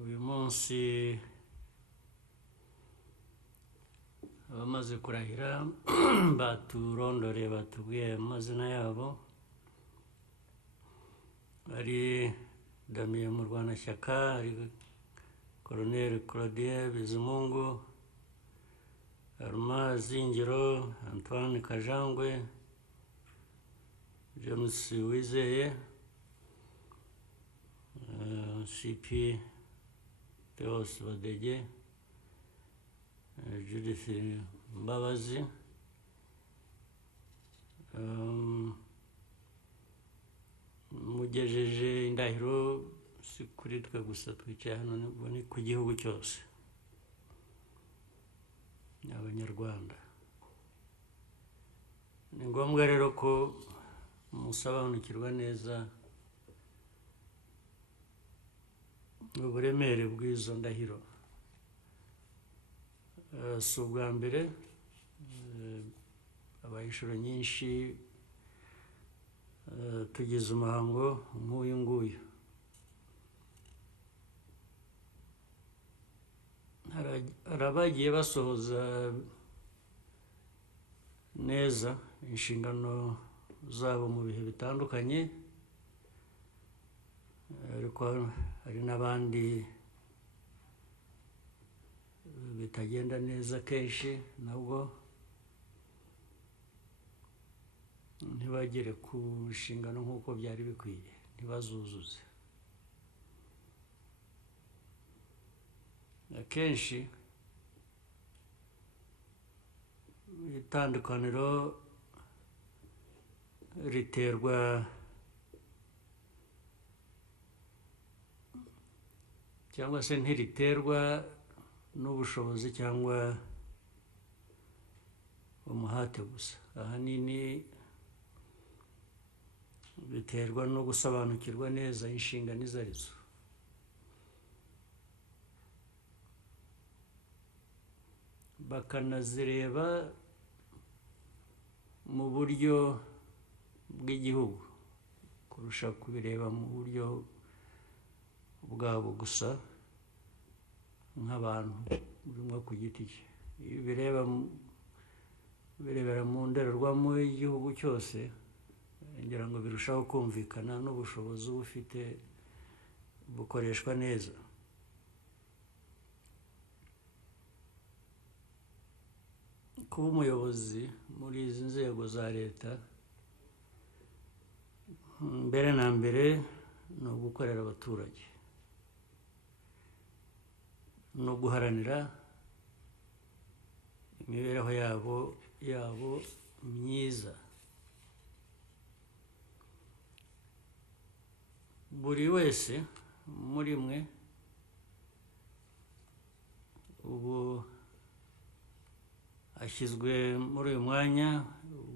uyu munsi abamaze kurahira baturondoreye batubwiye amazina yabo ari Damien Murwanashyaka, ari Colonel Claudien Bizimungu, Armand Zingiro, Antoine Kajangwe, James Wizeye, CP Theos Badege, Judith Mbabazi, mugejeje indahiro si kuri twe gusa twicaye hano, ni ku gihugu cyose, ni Abanyarwanda. Ni ngombwa rero ko musobanukirwa neza uburemere bw'izo ndahiro. Si ubwa mbere, habaye inshuro nyinshi tugize umuhango nk'uyu nguyu. Hari abagiye basohoza neza inshingano zabo mu bihe bitandukanye, ariko hari n'abandi bitagenda neza kenshi, nabwo ntibagere ku nshingano nk'uko byari bikwiye, ntibazuzuze. Akenshi itandukaniro riterwa cyangwa se ntiriterwa n'ubushobozi cyangwa umuhate gusa, ahanini biterwa no gusobanukirwa neza inshingano izo arizo. Bakanazireba mu buryo bw'igihugu kurusha kubireba mu buryo bwabo gusa nk'abantu, buri umwe ku giti cye. Iyo birebera mu ndorerwamo y'igihugu cyose, ngira ngo birushaho kumvikana n'ubushobozi bufite bukoreshwa neza. Kuba umuyobozi muri izi nzego za leta, mbere na mbere ni ugukorera abaturage no guharanira imibereho yabo myiza. Buri wese muri mwe ubu ashyizwe muri uyu mwanya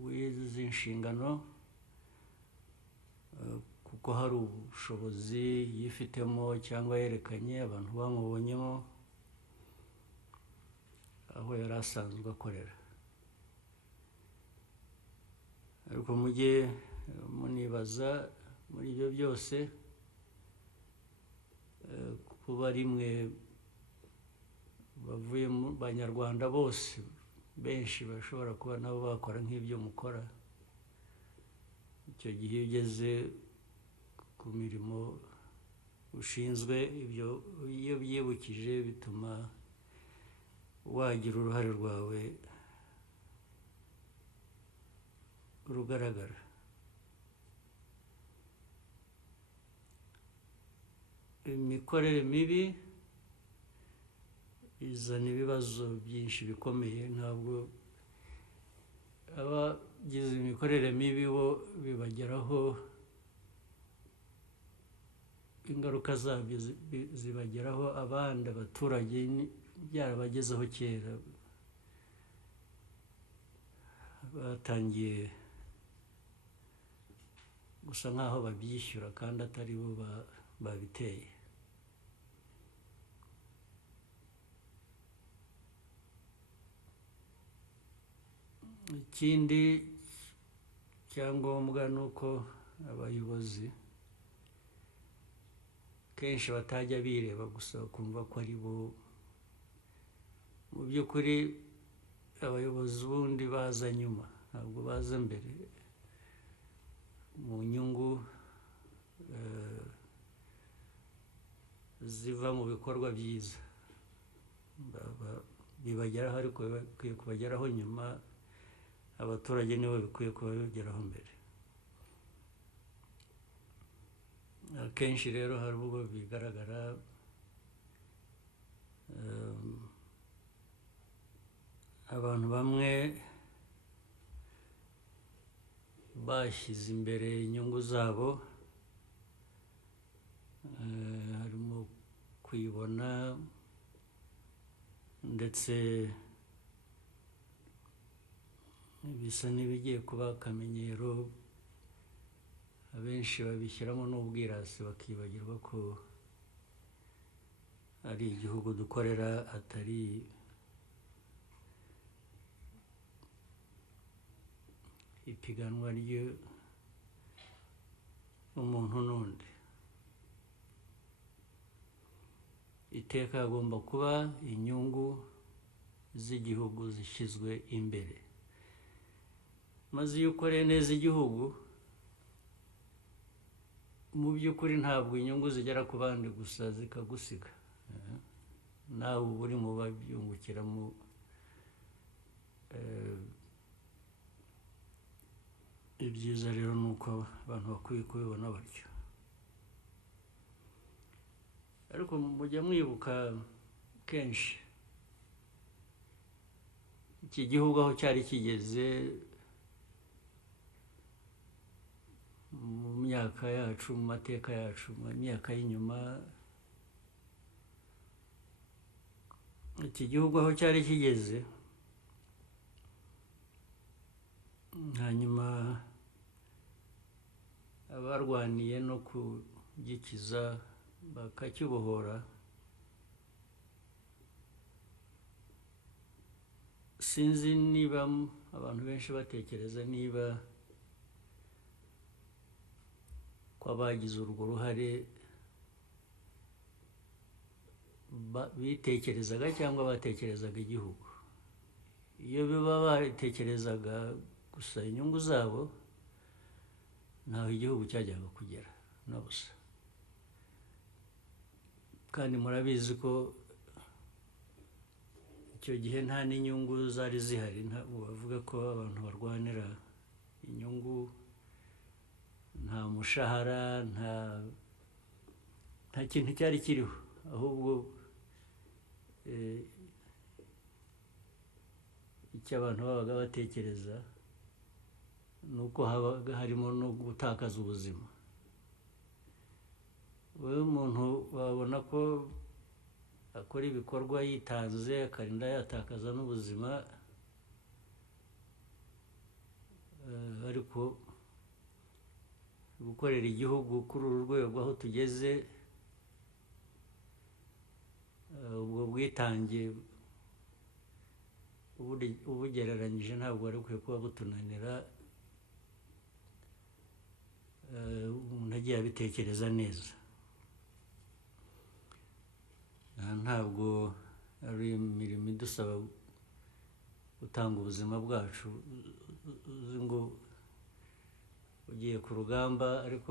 w'izi nshingano kuko hari ubushobozi yifitemo cyangwa yerekanye, abantu bamubonyemo aho yari asanzwe akorera. Ariko mujye munibaza muri ibyo byose, kuba rimwe bavuye mu Banyarwanda bose benshi bashobora kuba nabo bakora nk'ibyo mukora. Icyo gihe ugeze ku mirimo ushinzwe, ibyo iyo byibukije bituma wagira uruhare rwawe rugaragara. Imikorere mibi izana ibibazo byinshi bikomeye. Ntabwo abagize imikorere mibi bo bibageraho, ingaruka zabyo zibageraho abandi abaturage byarabagezeho kera, batangiye gusa nk'aho babyishyura kandi atari bo babiteye. Ikindi cyangombwa ni uko abayobozi kenshi batajya bireba gusa bakumva ko ari bo mu by'ukuri abayobozi ubundi baza nyuma ntabwo baza mbere mu nyungu ziva mu bikorwa byiza bibageraho ariko bikwiye kubageraho nyuma abaturage nibo bikwiye kubageraho mbere akenshi rero hari ubwo bigaragara abantu bamwe bashyize imbere inyungu zabo harimo kwibona ndetse bisa n'ibigiye kuba akamenyero abenshi babishyiramo n'ubwirasi bakibagirwa ko ari igihugu dukorera atari ipiganwa ry'umuntu n'undi iteka hagomba kuba inyungu z'igihugu zishyizwe imbere maze iyo ukoreye neza igihugu mu by'ukuri ntabwo inyungu zigera ku bandi gusa zikagusiga nawe uba uri mu babyungukiramo ibyiza rero ni uko abantu bakwiye kubibona batyo ariko mujya mwibuka kenshi iki gihugu aho cyari kigeze mu myaka yacu mu mateka yacu mu myaka y'inyuma iki gihugu aho cyari kigeze hanyuma abarwaniye no kugikiza bakakibohora sinzi niba abantu benshi batekereza niba ko abagize urwo ruhare bitekerezaga cyangwa batekerezaga igihugu iyo biba batekerezaga gusa inyungu zabo ntaho igihugu cyajyaga kugera na busa kandi murabizi ko icyo gihe nta n'inyungu zari zihari ntabwo bavuga ko abantu barwanira inyungu nta mushahara nta kintu cyari kiriho ahubwo icyo abantu babaga batekereza ni uko habaga harimo no gutakaza ubuzima wowe umuntu wabona ko akora ibikorwa yitanze akarinda yatakaza n'ubuzima ariko gukorera igihugu kuri uru rwego aho tugeze ubwo bwitange ubugereranyije ntabwo wari ukwiye kuba butunanira umuntu agiye abitekereza neza ntabwo ari imirimo idusaba gutanga ubuzima bwacu uzi ngo ugiye ku rugamba ariko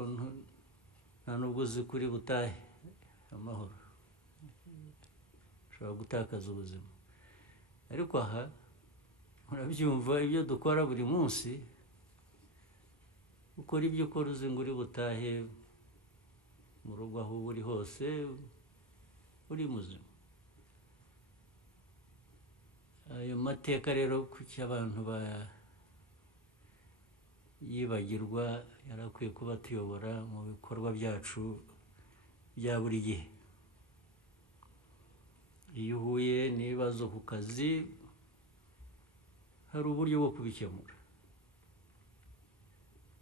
nta nubwo uzi kuri butahe amahoro ushobora gutakaza ubuzima ariko aha murabyumva ibyo dukora buri munsi ukora ibyo ukora uzi ngo uri butahe mu rugo aho uri hose uri muzima ayo mateka rero kuki abantu yibagirwa yarakwiye kuba tuyobora mu bikorwa byacu bya buri gihe iyo uhuye n'ibibazo ku kazi hari uburyo bwo kubikemura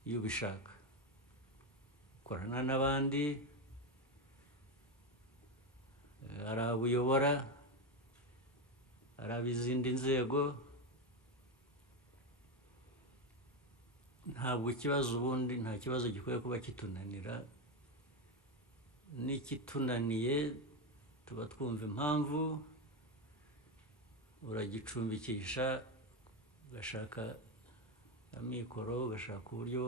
iyo ubishaka ukorana n'abandi hari abo uyobora hari ab'izindi nzego ntabwo ikibazo ubundi nta kibazo gikwiye kuba kitunanira n'ikitunaniye tuba twumva impamvu, uragicumbikisha ugashaka amikoro, ugashaka uburyo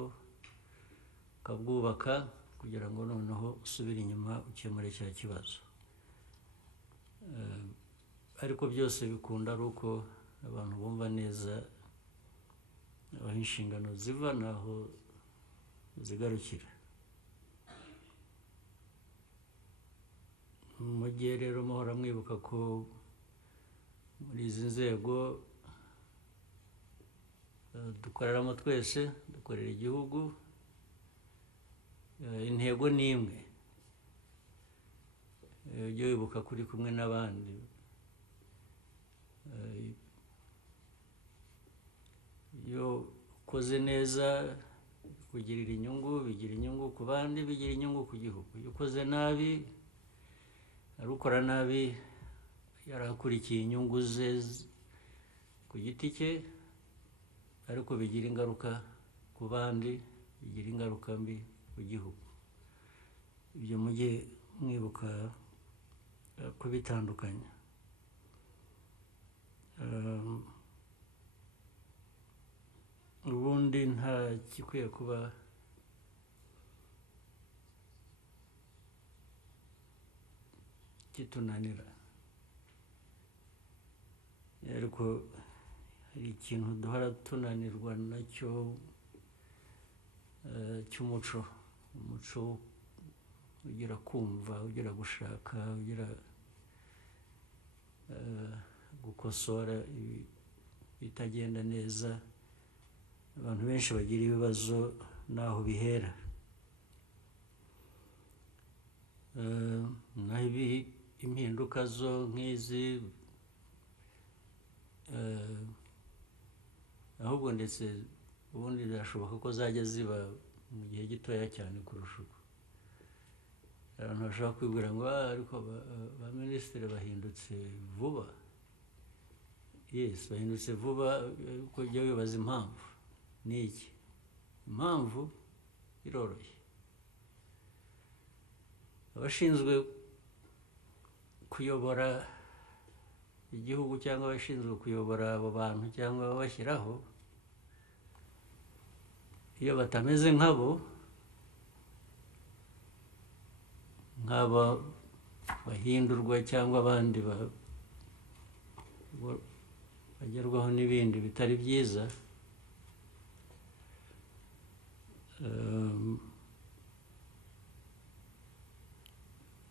ukabwubaka kugira ngo noneho usubire inyuma ukemure cya kibazo. Ariko byose bikunda ari uko abantu bumva neza aho inshingano ziva n'aho zigarukira. Mu gihe rero muhora mwibuka ko muri izi nzego dukoreramo twese, dukorera igihugu, intego ni imwe. Ujye wibuka ko uri kumwe n'abandi. Iyo ukoze neza bikugirira inyungu, bigira inyungu ku bandi, bigira inyungu ku gihugu. Iyo ukoze nabi, ari ukora nabi yarakurikiye inyungu ze ku giti cye, ariko bigira ingaruka ku bandi, bigira ingaruka mbi ku gihugu. Ibyo mujye mwibuka kubitandukanya. Ubundi nta gikwiye kuba kitunanira, ariko hari ikintu duhora tunanirwa nacyo cy'umuco. Umuco ugira kumva, ugira gushaka, ugira gukosora ibitagenda neza. Abantu benshi bagira ibibazo n'aho bihera. Naho impinduka zo nk'izi, ahubwo ndetse ubundi birashoboka ko zajya ziba mu gihe gitoya cyane kurusha uko. Abantu bashobora kwibwira ngo ariko ba minisitiri bahindutse vuba. Yes, bahindutse vuba, ariko ujya wibaza impamvu ni iki. Impamvu iroroshye. Abashinzwe kuyobora igihugu cyangwa abashinzwe kuyobora abo bantu cyangwa ababashyiraho, iyo batameze nk'abo, nk'aba bahindurwa cyangwa abandi bagerwaho n'ibindi bitari byiza,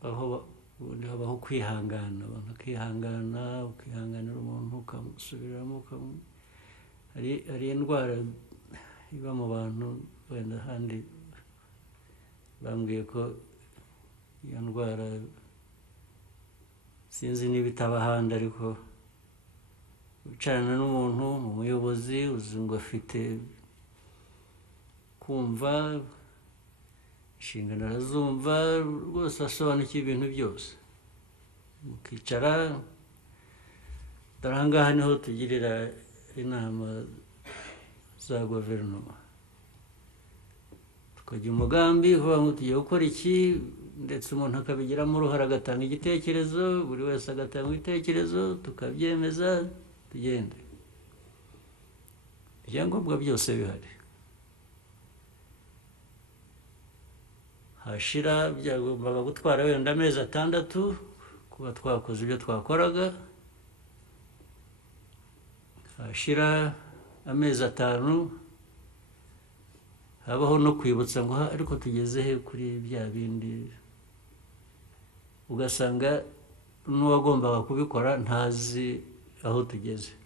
habaho kwihangana. Abantu bakihangana, ukihanganira umuntu ukamusubiramo. Hari indwara iba mu bantu, wenda ahandi bambwiye ko iyo ndwara sinzi niba itaba ahandi, ariko wicarana n'umuntu, umuyobozi, uzi ngo afite kumva, inshingano arazumva rwose, asobanukiwe ibintu byose. Mukicara, dore aha ngaha niho tugirira inama za guverinoma, tukajya umugambi kuvuga ngo tugiye gukora iki, ndetse umuntu akabigiramo uruhare, agatanga igitekerezo, buri wese agatanga igitekerezo, tukabyemeza, tugende. Ibyangombwa byose bihari. Hashira byagombaga gutwara wenda amezi 6 kuba twakoze ibyo twakoraga. Hashira amezi 5 habaho no kwibutsa ngo ariko tugeze he kuri bya bindi, ugasanga n'uwagombaga kubikora ntazi aho tugeze.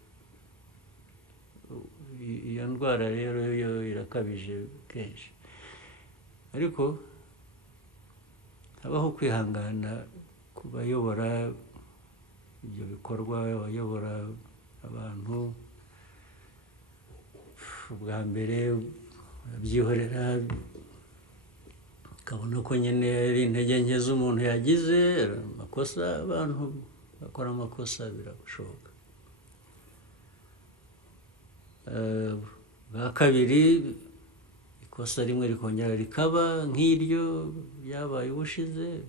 Iyo ndwara rero yo irakabije kenshi, ariko habaho kwihangana ku bayobora ibyo bikorwa, abayobora abantu. Ubwa mbere babyihorera, ukabona ko nyine ari intege nke z'umuntu yagize, amakosa. Abantu bakora amakosa, birashoboka. Bwa kabiri, ikosa rimwe rikongera rikaba nk'iryo ryabaye ubushize,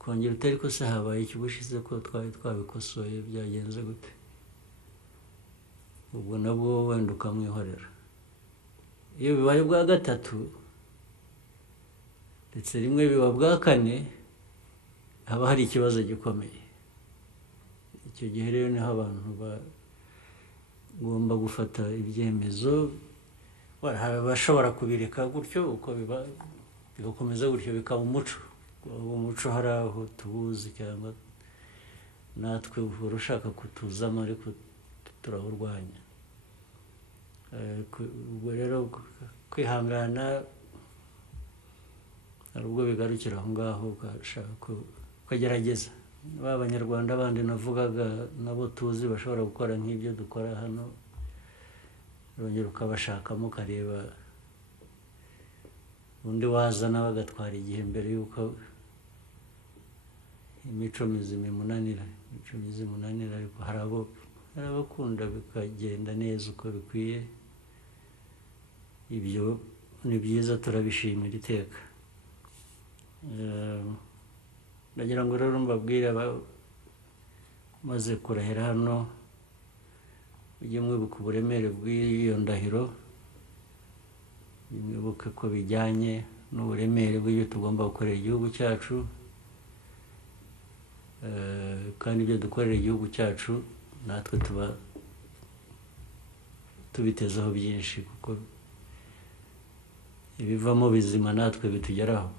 kongera utari ko se habaye iki ubushize ko twari twabikosoye byagenze gute, ubwo nabwo wenda ukamwihorera. Iyo bibaye bwa gatatu ndetse rimwe biba bwa kane, haba hari ikibazo gikomeye. Icyo gihe rero niho abantu bagomba gufata ibyemezo. Hari abashobora kubireka gutyo uko bigakomeza gutyo bikaba umuco. Umuco hari aho tuwuzi cyangwa natwe uhora ushaka kutuzamo ariko turawurwanya. Ubwo rero kwihangana hari ubwo bigarukira aho ngaho, ugashaka ukagerageza. Ba Banyarwanda bandi navugaga nabo tuzi bashobora gukora nk'ibyo dukora hano, urongera ukabashakamo ukareba undi wazana bagatwara igihe mbere y'uko imico mizima imunanira. Ariko hari abakunda bikagenda neza uko bikwiye. Ibyo ni byiza, turabishimira iteka. Ndagira ngo rero mbabwire maze kurahira hano, ujye mwibuka uburemere bw'iyo ndahiro, mwibuke ko bijyanye n'uburemere bw'ibyo tugomba gukorera igihugu cyacu, kandi ibyo dukorera igihugu cyacu natwe tuba tubitezeho byinshi, kuko ibivamo bizima natwe bitugeraho.